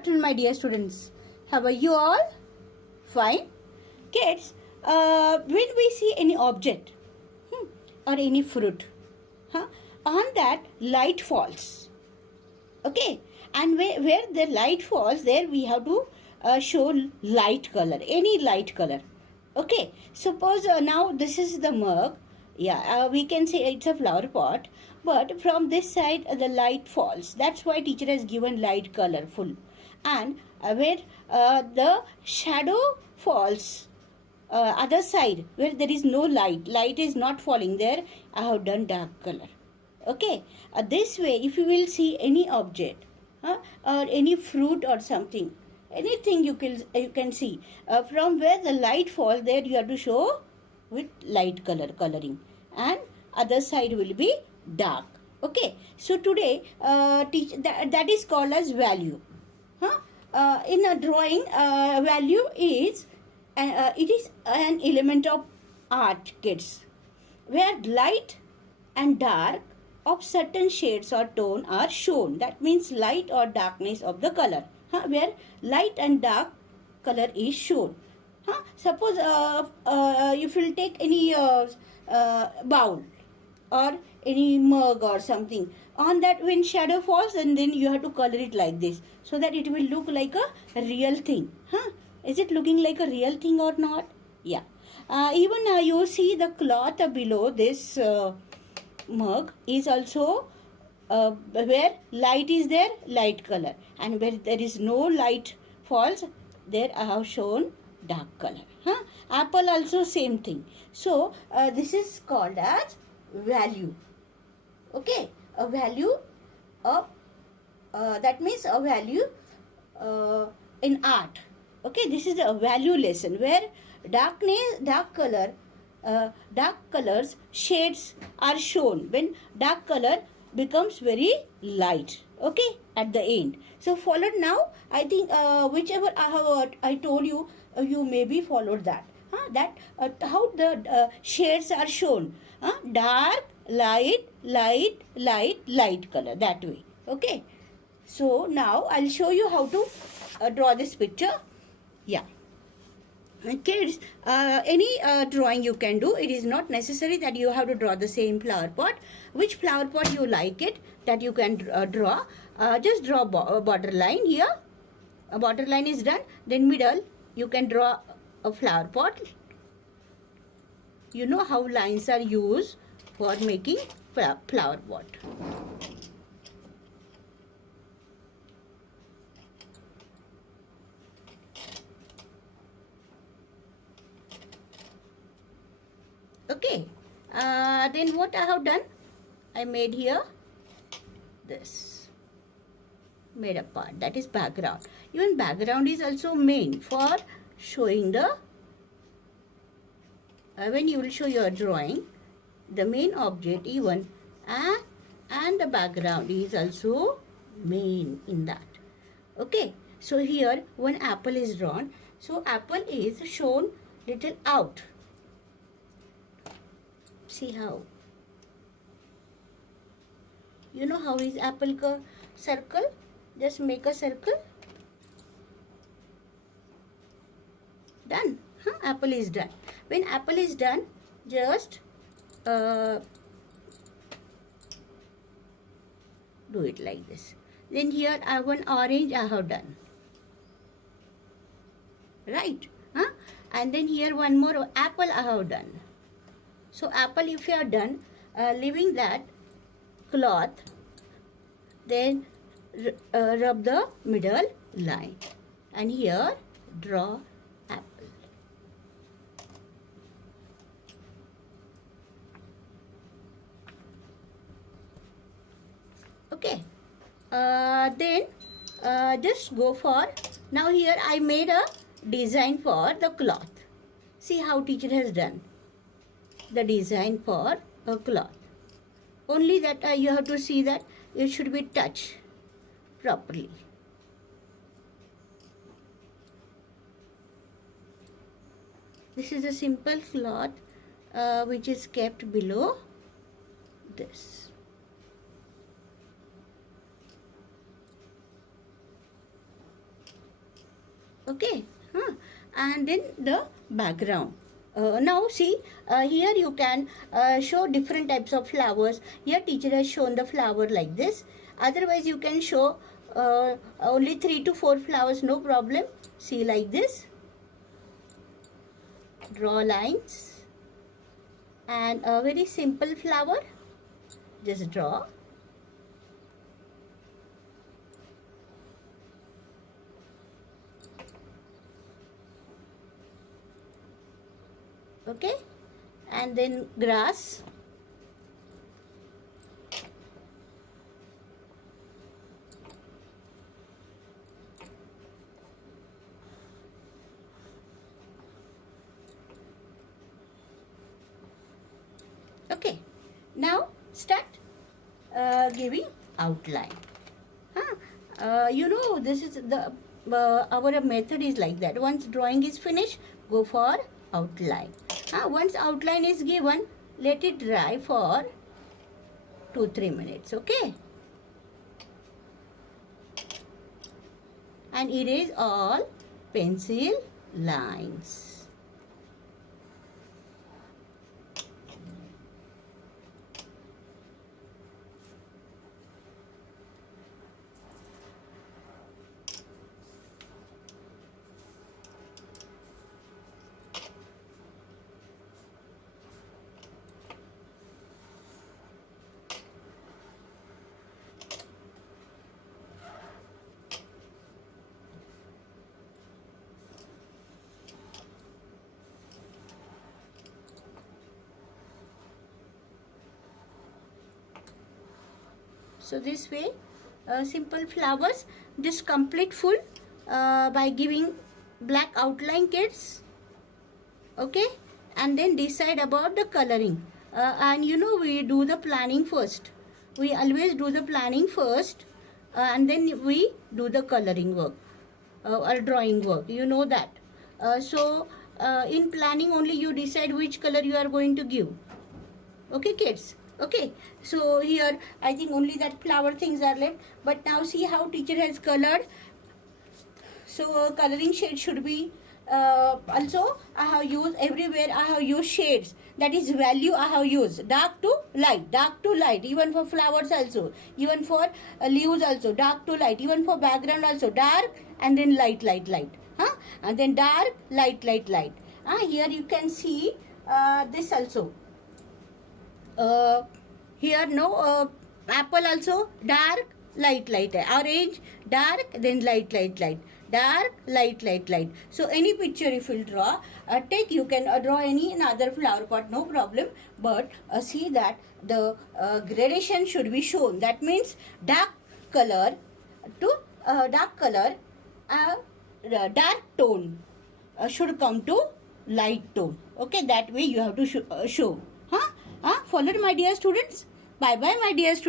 afternoon, my dear students. How are you all? Fine. Kids, when we see any object or any fruit, on that light falls. Okay, and where the light falls, there we have to show light color, any light color. Okay, suppose now this is the mug. Yeah, we can say it's a flower pot, but from this side the light falls. That's why teacher has given light colorful. And where the shadow falls, other side where there is no light is not falling, there I have done dark color. Okay, this way if you will see any object or any fruit or something, anything you can see, from where the light falls, there you have to show with light coloring, and other side will be dark. Okay, so today that is called as value. In a drawing, value is it is an element of art, kids, where light and dark of certain shades or tone are shown. That means light or darkness of the color, where light and dark color is shown. Suppose if you will take any bowl or any mug or something, on that when shadow falls, and then you have to color it like this so that it will look like a real thing. Is it looking like a real thing or not? Yeah. Even you see the cloth below this mug is also where light is there, light color, and where there is no light falls, there I have shown dark color. Apple also same thing. So this is called as value. Okay, a value of that means a value in art. Okay, this is a value lesson where dark colors shades are shown when dark color becomes very light. Okay, at the end. So followed now. I think whichever I told you, you maybe followed that. That how the shades are shown. Dark, light color, that way. Okay. So now I'll show you how to draw this picture. Yeah. Kids, any drawing you can do. It is not necessary that you have to draw the same flower pot. Which flower pot you like it, that you can draw. Just draw a border line here. A border line is done. Then middle, you can draw a flower pot. You know how lines are used for making flower pot. Okay, then what I have done, I made here this, made a part, that is background. Even background is also main for showing the, when you will show your drawing, the main object even, and the background is also main in that. Okay, so here one apple is drawn, so apple is shown little out. See how? You know how is apple circle? Just make a circle. Done. Apple is done. When apple is done, just do it like this. Then here I have one orange I have done. Right? And then here one more apple I have done. So apple if you are done, leaving that cloth, then rub the middle line, and here draw apple. Okay, then just go for, now here I made a design for the cloth. See how teacher has done the design for a cloth. Only that you have to see that it should be touched properly. This is a simple cloth which is kept below this. Okay, and then the background. Now see, here you can show different types of flowers. Here teacher has shown the flower like this. Otherwise you can show only 3 to 4 flowers, no problem. See, like this. Draw lines and a very simple flower. Just draw. Okay, and then grass. Okay, now start giving outline. You know, this is the our method is like that. Once drawing is finished, go for outline. Once outline is given, let it dry for 2-3 minutes. Okay, and erase all pencil lines. So this way, simple flowers, just complete full by giving black outline, kids. Okay, and then decide about the coloring. And you know, we do the planning first. We always do the planning first, and then we do the coloring work or drawing work. You know that. So in planning only you decide which color you are going to give. Okay, kids. Okay, so here I think only that flower things are left, but now see how teacher has colored. So coloring shade should be also I have used everywhere. I have used shades, that is value. I have used dark to light, even for flowers also, even for leaves also, dark to light, even for background also, dark and then light, and then dark, light. Here you can see this also. Here no apple also, dark, light, orange, dark, then light, dark, light. So any picture if you draw, take, you can draw any another flower pot, no problem, but see that the gradation should be shown. That means dark color to dark color, dark tone should come to light tone. Okay, that way you have to show. Followed, my dear students? Bye bye, my dear students.